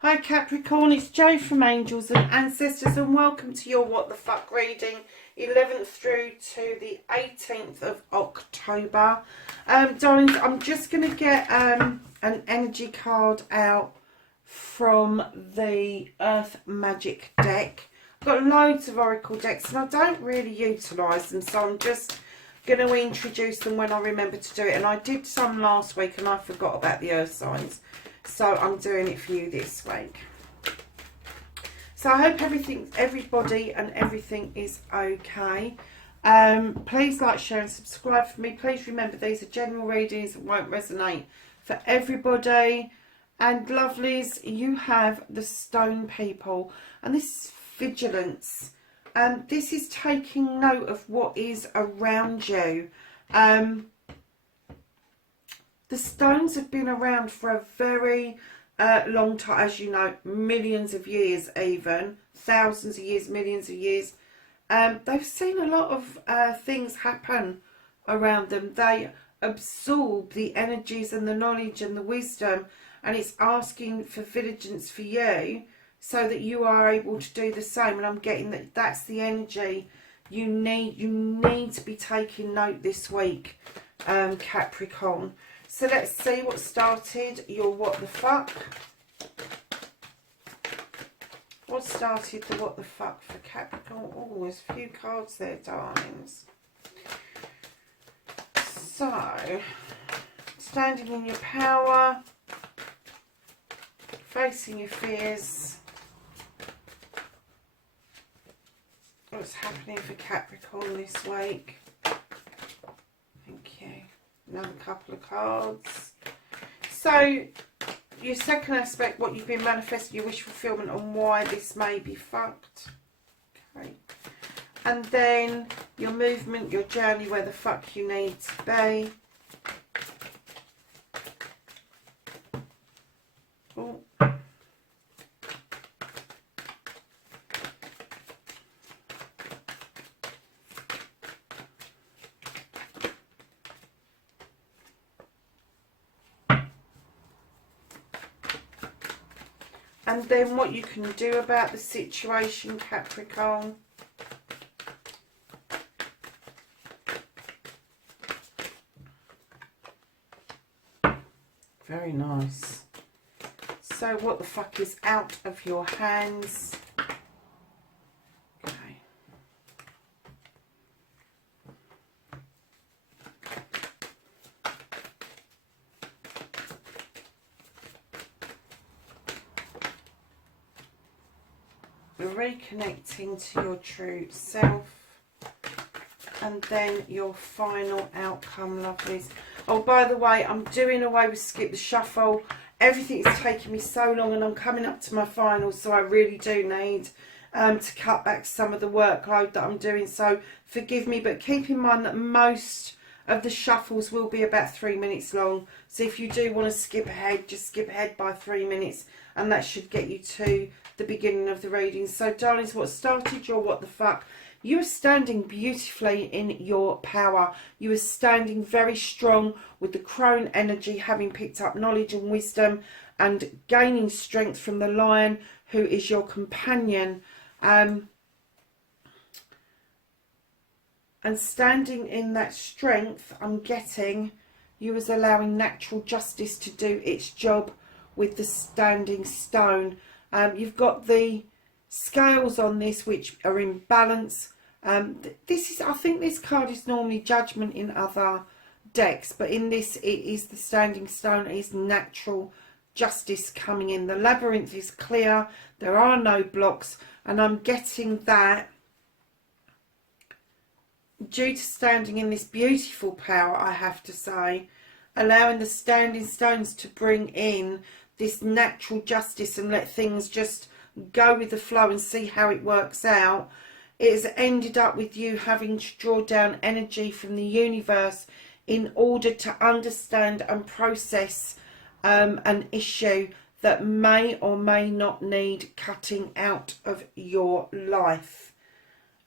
Hi Capricorn, it's Jo from Angels and Ancestors, and welcome to your What the Fuck reading, 11th through to the 18th of October. Darlings, I'm just going to get an energy card out from the Earth Magic deck. I've got loads of Oracle decks and I don't really utilise them, so I'm just going to introduce them when I remember to do it. And I did some last week and I forgot about the Earth signs. So I'm doing it for you this week. So I hope everybody and everything is okay. Please like, share and subscribe for me. Please remember these are general readings that won't resonate for everybody. And lovelies, you have the Stone People. And this is vigilance. This is taking note of what is around you. The stones have been around for a very long time, as you know, millions of years even, thousands of years, millions of years. They've seen a lot of things happen around them. They absorb the energies and the knowledge and the wisdom, and it's asking for vigilance for you so that you are able to do the same. And I'm getting that that's the energy you need. You need to be taking note this week, Capricorn. So let's see what started your what the fuck. What started the what the fuck for Capricorn? Oh, there's a few cards there, darlings. So, standing in your power, facing your fears. What's happening for Capricorn this week? Thank you. Another couple of cards. So, your second aspect, what you've been manifesting, your wish fulfillment, and why this may be fucked. Okay. And then your movement, your journey, where the fuck you need to be. Oh. And then what you can do about the situation, Capricorn. Very nice. So what the fuck is out of your hands? Okay. Reconnecting to your true self, and then your final outcome, lovelies. Oh, by the way, I'm doing away with skip the shuffle. Everything's taking me so long and I'm coming up to my finals, so I really do need to cut back some of the workload that I'm doing, so forgive me, but keep in mind that most of the shuffles will be about 3 minutes long, so if you do want to skip ahead, just skip ahead by 3 minutes and that should get you to the beginning of the reading. So darlings, what started your what the fuck? You are standing beautifully in your power. You are standing very strong with the crone energy, having picked up knowledge and wisdom and gaining strength from the lion who is your companion. And standing in that strength, I'm getting you as allowing natural justice to do its job with the standing stone. You've got the scales on this which are in balance. This is, I think this card is normally judgment in other decks, but in this it is the standing stone. It is natural justice coming in. The labyrinth is clear. There are no blocks, and I'm getting that due to standing in this beautiful power, I have to say, allowing the standing stones to bring in this natural justice and let things just go with the flow and see how it works out. It has ended up with you having to draw down energy from the universe in order to understand and process an issue that may or may not need cutting out of your life.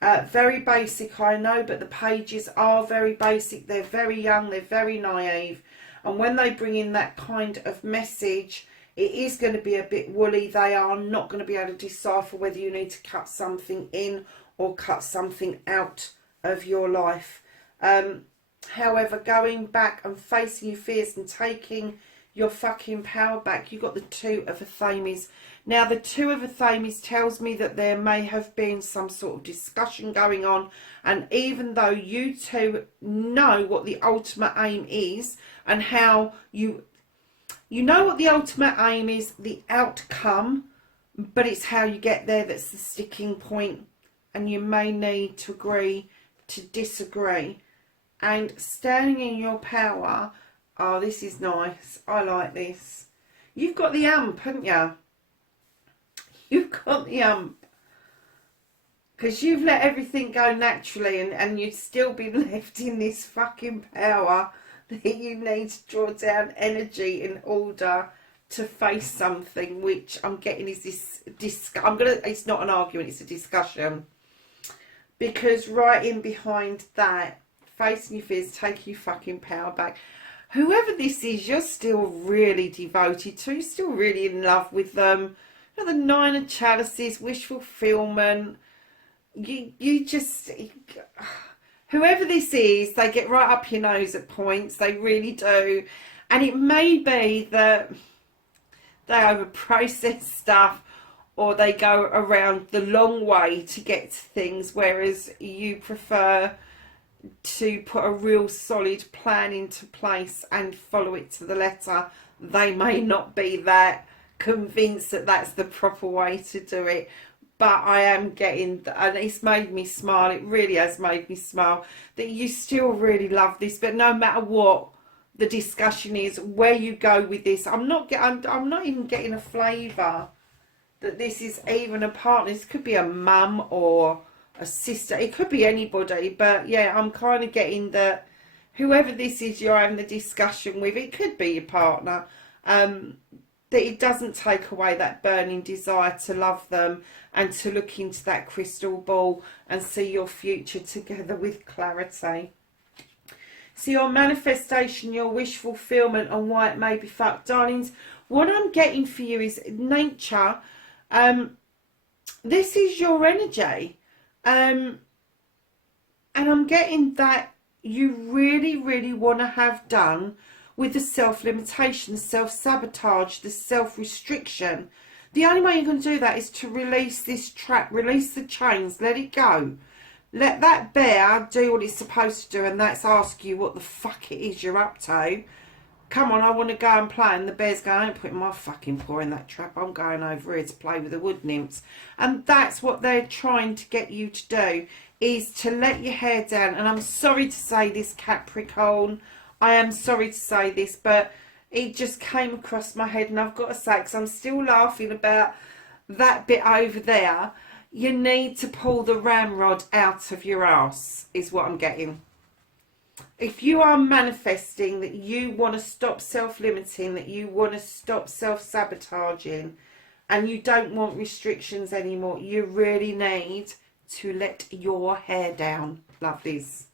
Very basic, I know, but the pages are very basic. They're very young, they're very naive. And when they bring in that kind of message, it is going to be a bit woolly. They are not going to be able to decipher whether you need to cut something in or cut something out of your life. However, going back and facing your fears and taking your fucking power back, you've got the Two of Athames. Now, the Two of Athames tells me that there may have been some sort of discussion going on, and even though you two know what the ultimate aim is and how you know what the ultimate aim is, the outcome, but it's how you get there that's the sticking point, and you may need to agree to disagree. And standing in your power, oh, this is nice. I like this. You've got the ump, haven't you? You've got the ump. Because you've let everything go naturally, and you've still been left in this fucking power that you need to draw down energy in order to face something, which I'm getting is this it's not an argument, it's a discussion. Because right in behind that, facing your fears, taking your fucking power back. Whoever this is, you're still really devoted to. You're still really in love with them. You know, the Nine of Chalices, wish fulfillment. You just... Whoever this is, they get right up your nose at points. They really do. And it may be that they over-process stuff, or they go around the long way to get to things, whereas you prefer to put a real solid plan into place and follow it to the letter. They may not be that convinced that that's the proper way to do it, but I am getting, and it's made me smile, it really has made me smile, that you still really love this. But no matter what the discussion is, where you go with this, I'm not even getting a flavour that this is even a partner. This could be a mum or a sister, it could be anybody, but yeah, I'm kind of getting that whoever this is you're having the discussion with, it could be your partner, that it doesn't take away that burning desire to love them and to look into that crystal ball and see your future together with clarity. So your manifestation, your wish fulfillment, and why it may be fucked, darlings, what I'm getting for you is nature. This is your energy. And I'm getting that you really, really want to have done with the self-limitation, the self-sabotage, the self-restriction. The only way you're going to do that is to release this trap, release the chains, let it go. Let that bear do what it's supposed to do, and that's ask you what the fuck it is you're up to. Come on, I want to go and play. And the bear's going, I ain't putting my fucking paw in that trap. I'm going over here to play with the wood nymphs. And that's what they're trying to get you to do, is to let your hair down. And I'm sorry to say this, Capricorn. I am sorry to say this, but it just came across my head. And I've got to say, because I'm still laughing about that bit over there, you need to pull the ramrod out of your ass, is what I'm getting. If you are manifesting that you want to stop self-limiting, that you want to stop self-sabotaging, and you don't want restrictions anymore, you really need to let your hair down, lovelies.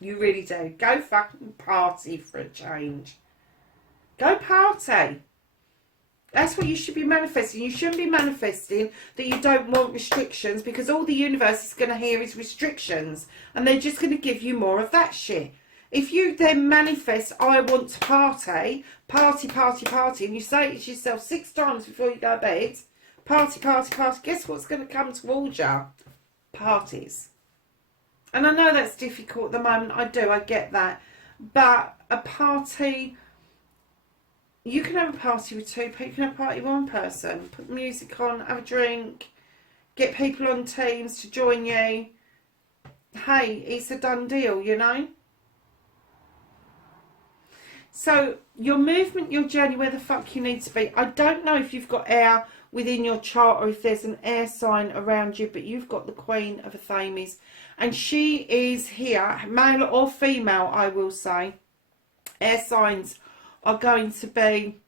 You really do. Go fucking party for a change. Go party. That's what you should be manifesting. You shouldn't be manifesting that you don't want restrictions, because all the universe is going to hear is restrictions, and they're just going to give you more of that shit. If you then manifest, I want to party, party, party, party, and you say it to yourself 6 times before you go to bed, party, party, party, guess what's going to come towards you? Parties. And I know that's difficult at the moment, I do, I get that. But a party, you can have a party with 2 people, you can have a party with 1 person. Put music on, have a drink, get people on teams to join you. Hey, it's a done deal, you know? So your movement, your journey, where the fuck you need to be. I don't know if you've got air within your chart or if there's an air sign around you, but you've got the Queen of Athames. And she is here, male or female, I will say. Air signs are going to be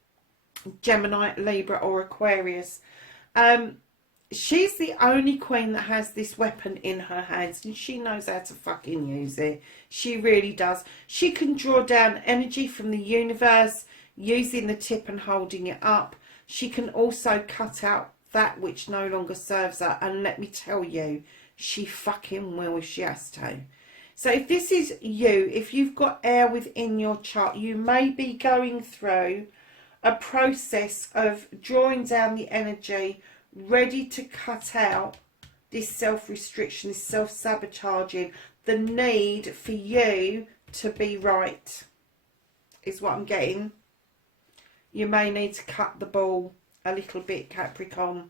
Gemini, Libra or Aquarius. She's the only queen that has this weapon in her hands, and she knows how to fucking use it. She really does. She can draw down energy from the universe using the tip and holding it up. She can also cut out that which no longer serves her, and let me tell you, she fucking will if she has to. So if this is you, if you've got air within your chart, you may be going through a process of drawing down the energy, ready to cut out this self-restriction, this self-sabotaging, the need for you to be right is what I'm getting. You may need to cut the ball a little bit, Capricorn.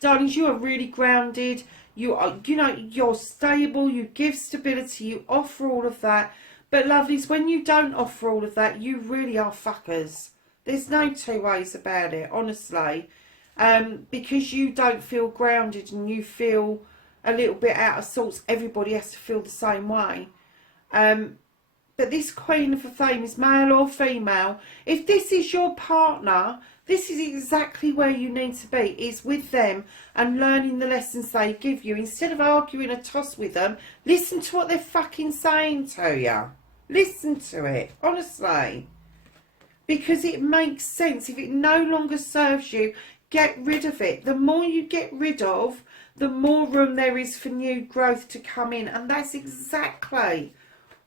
Darlings, you are really grounded. You are, you know, you're stable. You give stability. You offer all of that. But lovelies, when you don't offer all of that, you really are fuckers. There's no two ways about it, honestly. Because you don't feel grounded and you feel a little bit out of sorts, everybody has to feel the same way. But this Queen of Fame, male or female, if this is your partner, this is exactly where you need to be, is with them and learning the lessons they give you. Instead of arguing a toss with them, listen to what they're fucking saying to you. Listen to it, honestly. Because it makes sense. If it no longer serves you, get rid of it. The more you get rid of, the more room there is for new growth to come in. And that's exactly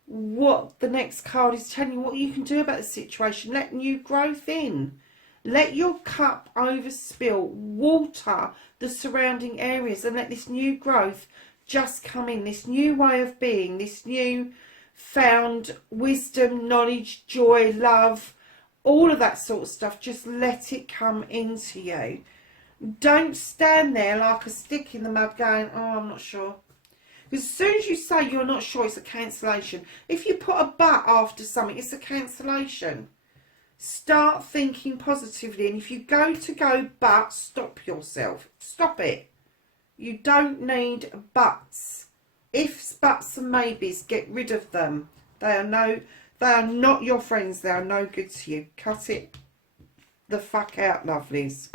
what the next card is telling you, what you can do about the situation. Let new growth in. Let your cup overspill. Water the surrounding areas and let this new growth just come in. This new way of being, this new found wisdom, knowledge, joy, love, all of that sort of stuff. Just let it come into you. Don't stand there like a stick in the mud going, oh, I'm not sure. Because as soon as you say you're not sure, it's a cancellation. If you put a but after something, it's a cancellation. Start thinking positively. And if you go but, stop yourself. Stop it. You don't need buts. Ifs, buts and maybes, get rid of them. They are not your friends. They are no good to you. Cut it the fuck out, lovelies.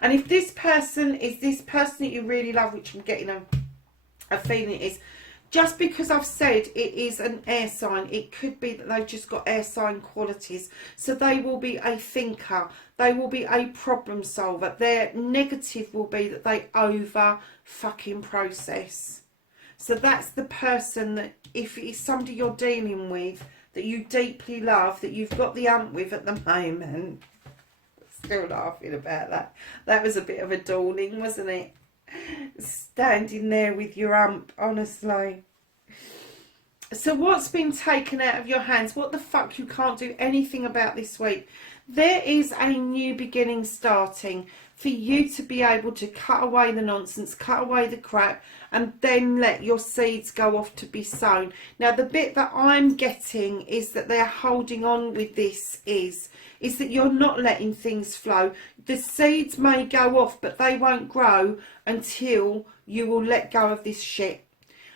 And if this person is this person that you really love, which I'm getting a feeling it is, just because I've said it is an air sign, it could be that they've just got air sign qualities. So they will be a thinker. They will be a problem solver. Their negative will be that they over fucking process. So that's the person that, if it's somebody you're dealing with, that you deeply love, that you've got the ump with at the moment. Still laughing about that. That was a bit of a dawning, wasn't it? Standing there with your ump, honestly. So what's been taken out of your hands? What the fuck you can't do anything about this week? There is a new beginning starting for you to be able to cut away the nonsense, cut away the crap, and then let your seeds go off to be sown. Now, the bit that I'm getting is that they're holding on with this is that you're not letting things flow. The seeds may go off, but they won't grow until you will let go of this shit.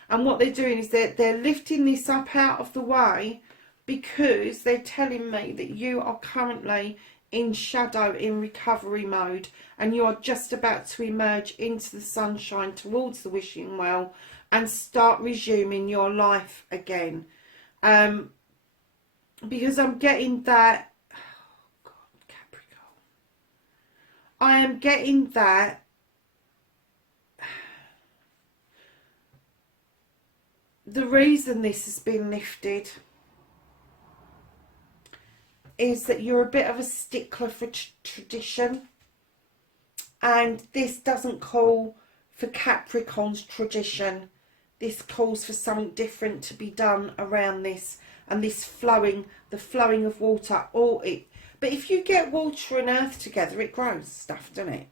And what they're doing is they're lifting this up out of the way, because they're telling me that you are currently in shadow, in recovery mode, and you are just about to emerge into the sunshine towards the wishing well and start resuming your life again. Because I'm getting that, oh God, Capricorn, I am getting that the reason this has been lifted is that you're a bit of a stickler for tradition, and this doesn't call for Capricorn's tradition. This calls for something different to be done around this, and this flowing, the flowing of water. But if you get water and earth together, it grows stuff, doesn't it?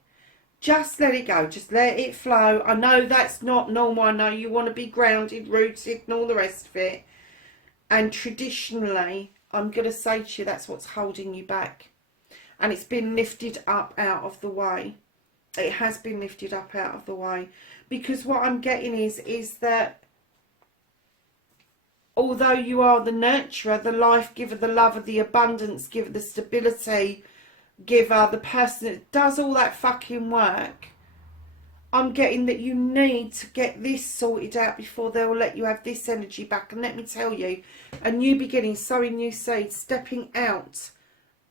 Just let it go. Just let it flow. I know that's not normal. I know you want to be grounded, rooted, and all the rest of it. And traditionally, I'm going to say to you, that's what's holding you back. And it's been lifted up out of the way. It has been lifted up out of the way. Because what I'm getting is that although you are the nurturer, the life giver, the lover, the abundance giver, the stability giver, the person that does all that fucking work, I'm getting that you need to get this sorted out before they will let you have this energy back. And let me tell you, a new beginning, sowing new seeds, stepping out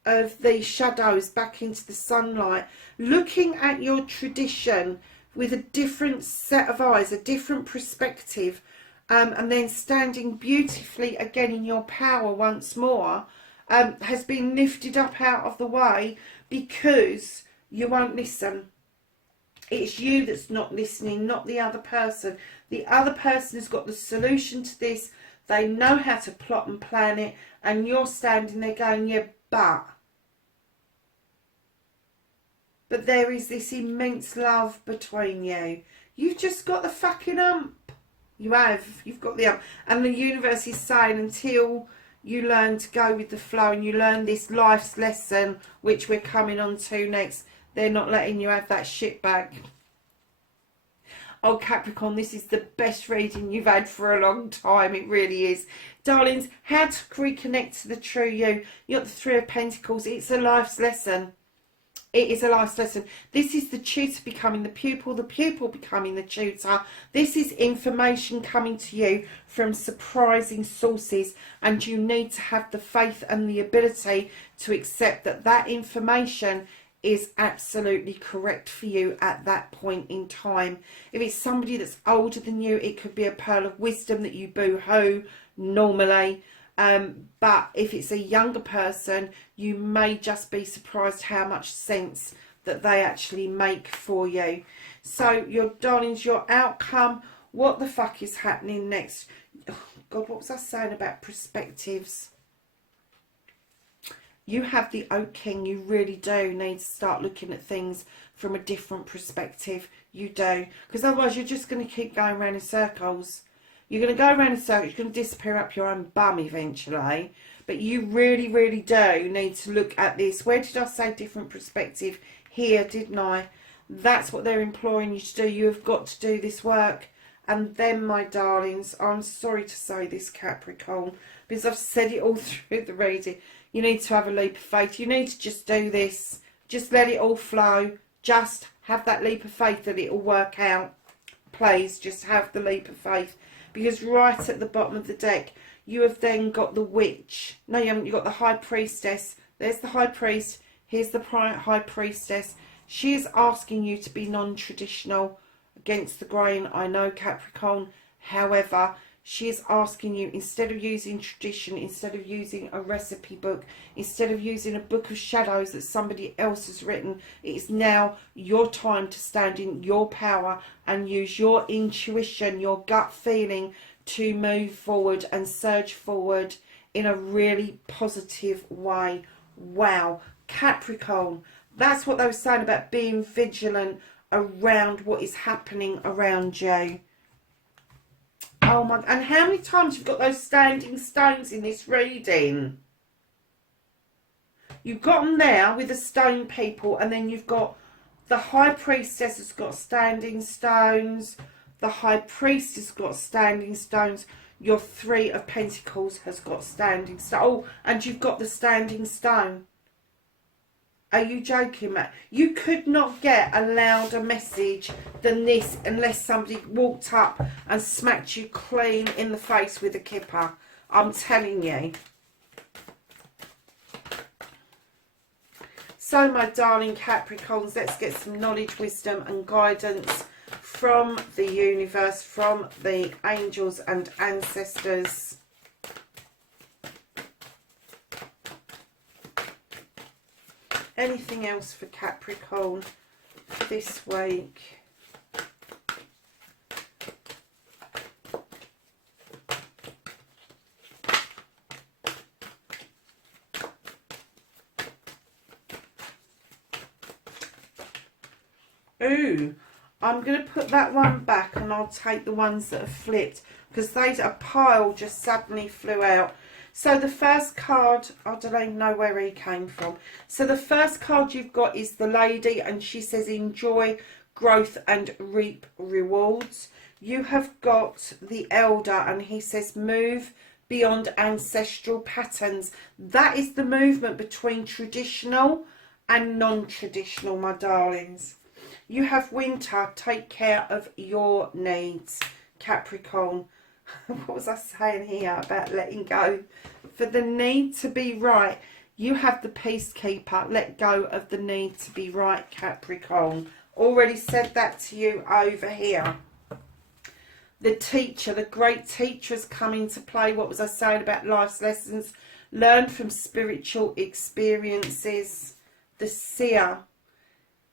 of the shadows back into the sunlight, looking at your tradition with a different set of eyes, a different perspective, and then standing beautifully again in your power once more, has been lifted up out of the way because you won't listen. It's you that's not listening, not the other person. The other person has got the solution to this. They know how to plot and plan it, and you're standing there going, yeah, but there is this immense love between you. You've just got the fucking ump. You have. You've got the ump. And the universe is saying, until you learn to go with the flow and you learn this life's lesson, which we're coming on to next, they're not letting you have that shit back. Oh, Capricorn, this is the best reading you've had for a long time. It really is. Darlings, how to reconnect to the true you. You've got the Three of Pentacles. It's a life's lesson. It is a life's lesson. This is the tutor becoming the pupil becoming the tutor. This is information coming to you from surprising sources, and you need to have the faith and the ability to accept that that information is absolutely correct for you at that point in time. If it's somebody that's older than you, it could be a pearl of wisdom that you boo-hoo normally. But if it's a younger person, you may just be surprised how much sense that they actually make for you. So, your darlings, your outcome, what the fuck is happening next? Oh, God, what was I saying about perspectives? You have the Oak King. You really do need to start looking at things from a different perspective. You do. Because otherwise you're just going to keep going around in circles. You're going to go around in circles. You're going to disappear up your own bum eventually. But you really, really do need to look at this. Where did I say different perspective? Here, didn't I? That's what they're imploring you to do. You have got to do this work. And then, my darlings, I'm sorry to say this, Capricorn, because I've said it all through the reading. You need to have a leap of faith. You need to just do this. Just let it all flow. Just have that leap of faith that it will work out. Please, just have the leap of faith. Because right at the bottom of the deck, you have then got the witch. No, you haven't. You've got the high priestess. There's the high priest. Here's the high priestess. She is asking you to be non-traditional, against the grain. I know, Capricorn. However, she is asking you, instead of using tradition, instead of using a recipe book, instead of using a book of shadows that somebody else has written, it is now your time to stand in your power and use your intuition, your gut feeling to move forward and surge forward in a really positive way. Wow. Capricorn, that's what they were saying about being vigilant around what is happening around you. Oh my, and how many times you've got those standing stones in this reading? You've got them there with the stone people, and then you've got the high priestess has got standing stones. The high priest has got standing stones. Your Three of Pentacles has got standing stone. Oh, and you've got the standing stone. Are you joking, Matt? You could not get a louder message than this unless somebody walked up and smacked you clean in the face with a kipper. I'm telling you. So, my darling Capricorns, let's get some knowledge, wisdom and guidance from the universe, from the angels and ancestors. Anything else for Capricorn this week? Ooh, I'm going to put that one back and I'll take the ones that are flipped, because a pile just suddenly flew out. So the first card, I don't even know where he came from. So the first card you've got is the lady, and she says enjoy growth and reap rewards. You have got the elder, and he says move, beyond ancestral patterns. That is the movement between traditional and non-traditional, my darlings. You have winter. Take care of your needs, Capricorn. What was I saying here about letting go? For the need to be right, you have the peacekeeper. Let go of the need to be right, Capricorn. Already said that to you over here. The teacher, the great teacher has come into play. What was I saying about life's lessons? Learn from spiritual experiences. The seer.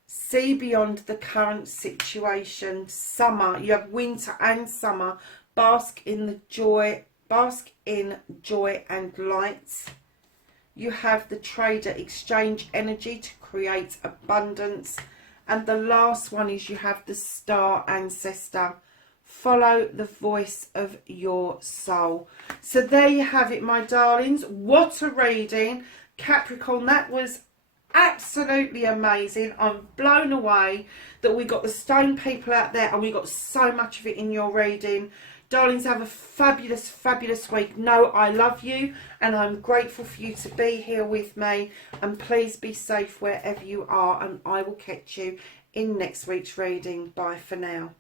See beyond the current situation. Summer. You have winter and summer. Bask in the joy. Bask in joy and light. You have the trader. Exchange energy to create abundance. And the last one is you have the star ancestor. Follow the voice of your soul. So there you have it, my darlings. What a reading. Capricorn, that was absolutely amazing. I'm blown away that we got the stone people out there and we got so much of it in your reading. Darlings, have a fabulous, fabulous week. Know I love you and I'm grateful for you to be here with me. And please be safe wherever you are. And I will catch you in next week's reading. Bye for now.